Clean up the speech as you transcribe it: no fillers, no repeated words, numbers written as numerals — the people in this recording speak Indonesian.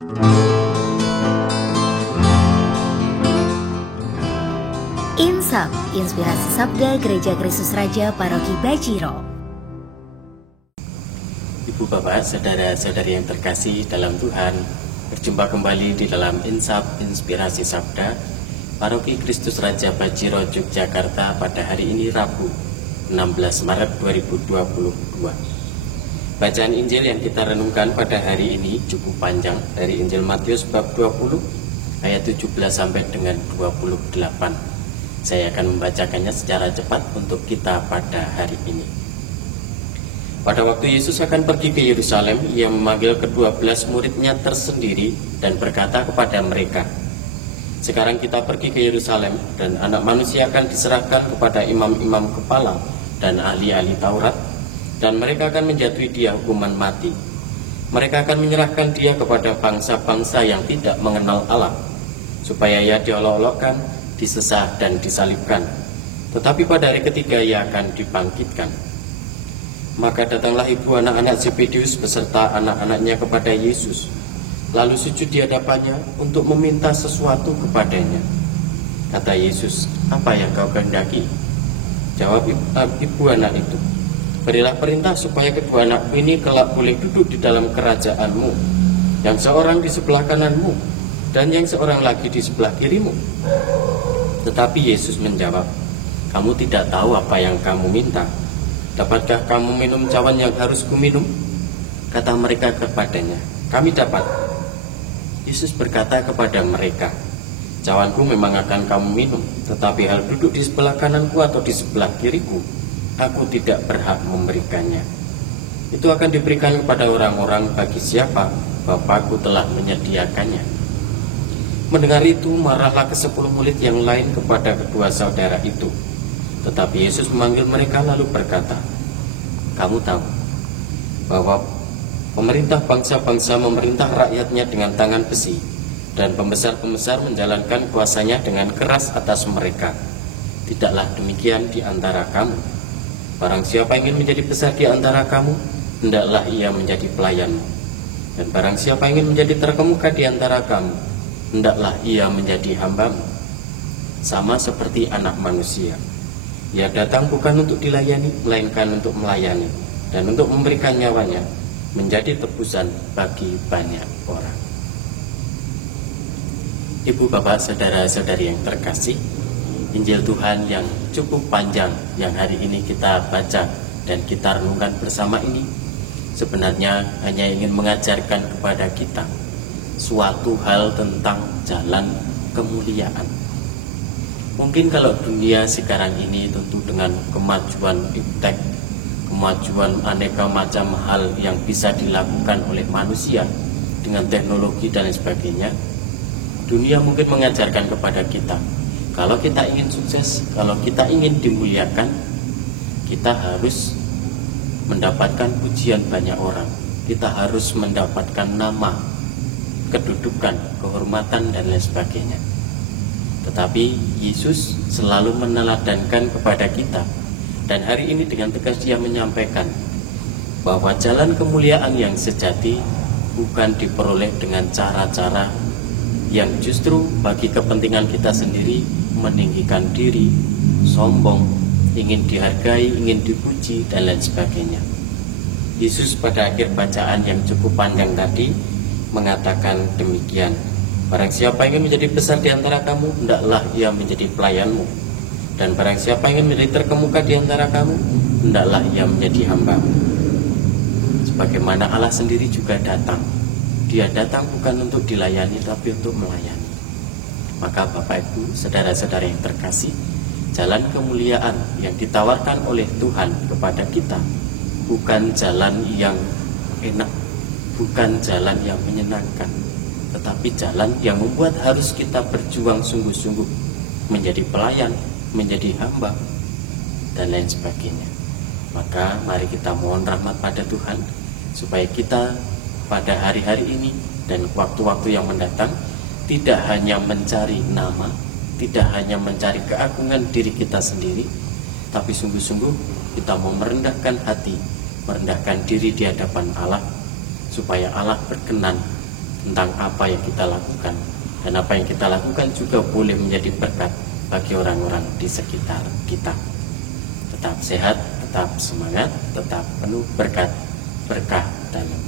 Insap, Inspirasi Sabda Gereja Kristus Raja Paroki Bajiro. Ibu Bapak, saudara-saudari yang terkasih dalam Tuhan, berjumpa kembali di dalam Insap, Inspirasi Sabda Paroki Kristus Raja Bajiro, Yogyakarta pada hari ini Rabu 16 Maret 2022. Bacaan Injil yang kita renungkan pada hari ini cukup panjang, dari Injil Matius bab 20 ayat 17 sampai dengan 28. Saya akan membacakannya secara cepat untuk kita pada hari ini. Pada waktu Yesus akan pergi ke Yerusalem, Ia memanggil ke-12 muridnya tersendiri dan berkata kepada mereka, "Sekarang kita pergi ke Yerusalem, dan Anak Manusia akan diserahkan kepada imam-imam kepala dan ahli-ahli Taurat, dan mereka akan menjatuhi Dia hukuman mati. Mereka akan menyerahkan Dia kepada bangsa-bangsa yang tidak mengenal Allah, supaya Ia diolok-olokkan, disesah dan disalibkan. Tetapi pada hari ketiga Ia akan dibangkitkan." Maka datanglah ibu anak-anak Zebedius beserta anak-anaknya kepada Yesus, lalu sujud di hadapannya untuk meminta sesuatu kepadanya. Kata Yesus, "Apa yang kau kehendaki?" Jawab ibu anak itu, "Berilah perintah supaya kedua anakku ini kelak boleh duduk di dalam kerajaanmu, yang seorang di sebelah kananmu, dan yang seorang lagi di sebelah kirimu." Tetapi Yesus menjawab, "Kamu tidak tahu apa yang kamu minta. Dapatkah kamu minum cawan yang harus kuminum?" Kata mereka kepadanya, "Kami dapat." Yesus berkata kepada mereka, "Cawanku memang akan kamu minum, tetapi hal duduk di sebelah kananku atau di sebelah kiriku, aku tidak berhak memberikannya. Itu akan diberikan kepada orang-orang bagi siapa Bapakku telah menyediakannya." Mendengar itu, marahlah ke-10 murid yang lain kepada kedua saudara itu. Tetapi Yesus memanggil mereka lalu berkata, "Kamu tahu bahwa pemerintah bangsa-bangsa memerintah rakyatnya dengan tangan besi, dan pembesar-pembesar menjalankan kuasanya dengan keras atas mereka. Tidaklah demikian di antara kamu. Barang siapa ingin menjadi besar di antara kamu, hendaklah ia menjadi pelayanmu. Dan barang siapa ingin menjadi terkemuka di antara kamu, hendaklah ia menjadi hambamu. Sama seperti Anak Manusia, Ia datang bukan untuk dilayani, melainkan untuk melayani, dan untuk memberikan nyawanya menjadi tebusan bagi banyak orang." Ibu, Bapak, saudara-saudari yang terkasih, Injil Tuhan yang cukup panjang yang hari ini kita baca dan kita renungkan bersama ini sebenarnya hanya ingin mengajarkan kepada kita suatu hal tentang jalan kemuliaan. Mungkin kalau dunia sekarang ini tentu dengan kemajuan iptek, kemajuan aneka macam hal yang bisa dilakukan oleh manusia dengan teknologi dan sebagainya, dunia mungkin mengajarkan kepada kita, kalau kita ingin sukses, kalau kita ingin dimuliakan, kita harus mendapatkan pujian banyak orang, kita harus mendapatkan nama, kedudukan, kehormatan, dan lain sebagainya. Tetapi Yesus selalu meneladankan kepada kita, dan hari ini dengan tegas Dia menyampaikan bahwa jalan kemuliaan yang sejati bukan diperoleh dengan cara-cara yang justru bagi kepentingan kita sendiri, meninggikan diri, sombong, ingin dihargai, ingin dipuji, dan lain sebagainya. Yesus pada akhir bacaan yang cukup panjang tadi mengatakan demikian, "Barang siapa ingin menjadi besar di antara kamu, hendaklah ia menjadi pelayanmu. Dan barang siapa ingin menjadi terkemuka di antara kamu, hendaklah ia menjadi hambamu." Sebagaimana Allah sendiri juga datang. Dia datang bukan untuk dilayani, tapi untuk melayani. Maka Bapak Ibu, saudara-saudara yang terkasih, jalan kemuliaan yang ditawarkan oleh Tuhan kepada kita bukan jalan yang enak, bukan jalan yang menyenangkan, tetapi jalan yang membuat harus kita berjuang sungguh-sungguh menjadi pelayan, menjadi hamba, dan lain sebagainya. Maka mari kita mohon rahmat pada Tuhan supaya kita pada hari-hari ini dan waktu-waktu yang mendatang tidak hanya mencari nama, tidak hanya mencari keagungan diri kita sendiri, tapi sungguh-sungguh kita mau merendahkan hati, merendahkan diri di hadapan Allah, supaya Allah berkenan tentang apa yang kita lakukan, dan apa yang kita lakukan juga boleh menjadi berkat bagi orang-orang di sekitar kita. Tetap sehat, tetap semangat, tetap penuh berkat, berkah dalam